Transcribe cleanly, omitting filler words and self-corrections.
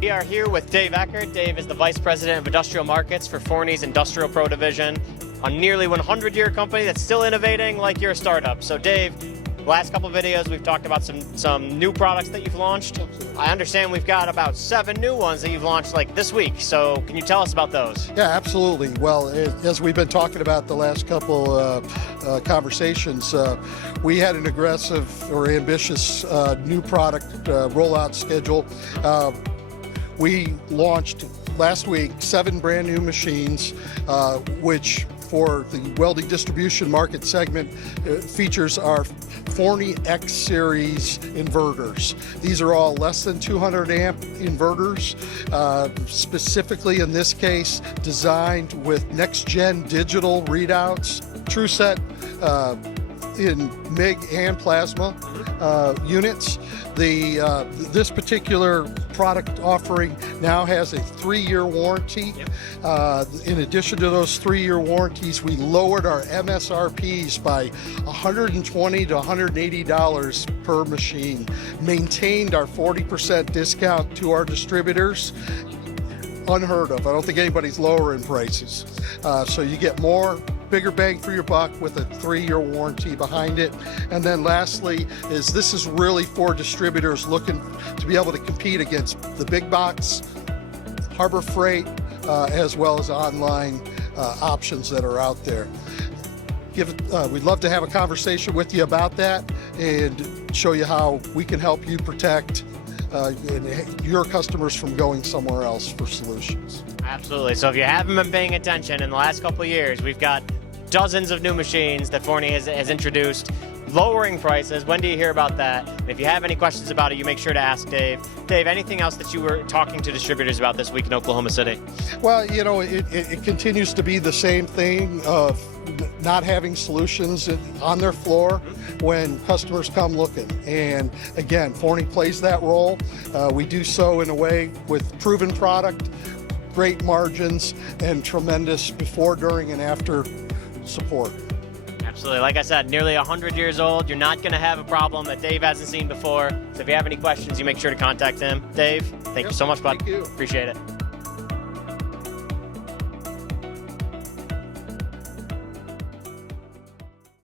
We are here with Dave Eckert. Dave is the Vice President of Industrial Markets for Forney's Industrial Pro Division, a nearly 100-year company that's still innovating like you're a startup. So Dave, last couple of videos we've talked about some new products that you've launched. I understand we've got about 7 new ones that you've launched like this week. So can you tell us about those? Yeah, absolutely. Well, as we've been talking about the last couple conversations, we had an aggressive or ambitious new product rollout schedule. We launched last week 7 brand new machines, which for the welding distribution market segment features our Forney X series inverters. These are all less than 200 amp inverters, specifically in this case designed with next gen digital readouts, true set in MIG and plasma units. This particular product offering now has a 3-year warranty. In addition to those 3-year warranties, we lowered our MSRPs by $120 to $180 per machine, maintained our 40% discount to our distributors. Unheard of. I don't think anybody's lowering prices. So you get bigger bang for your buck with a 3-year warranty behind it. And then lastly this is really for distributors looking to be able to compete against the big box, Harbor Freight, as well as online options that are out there. We'd love to have a conversation with you about that and show you how we can help you protect your customers from going somewhere else for solutions. Absolutely. So if you haven't been paying attention in the last couple of years, we've got dozens of new machines that Forney has introduced, lowering prices. When do you hear about that? And if you have any questions about it, you make sure to ask Dave. Dave, anything else that you were talking to distributors about this week in Oklahoma City? Well, you know, it continues to be the same thing of not having solutions on their floor when customers come looking. And again, Forney plays that role. We do so in a way with proven product, great margins, and tremendous before, during, and after support. Absolutely. Like I said, nearly 100 years old. You're not going to have a problem that Dave hasn't seen before. So if you have any questions, you make sure to contact him. Dave, thank you so much, bud. Thank you. Appreciate it.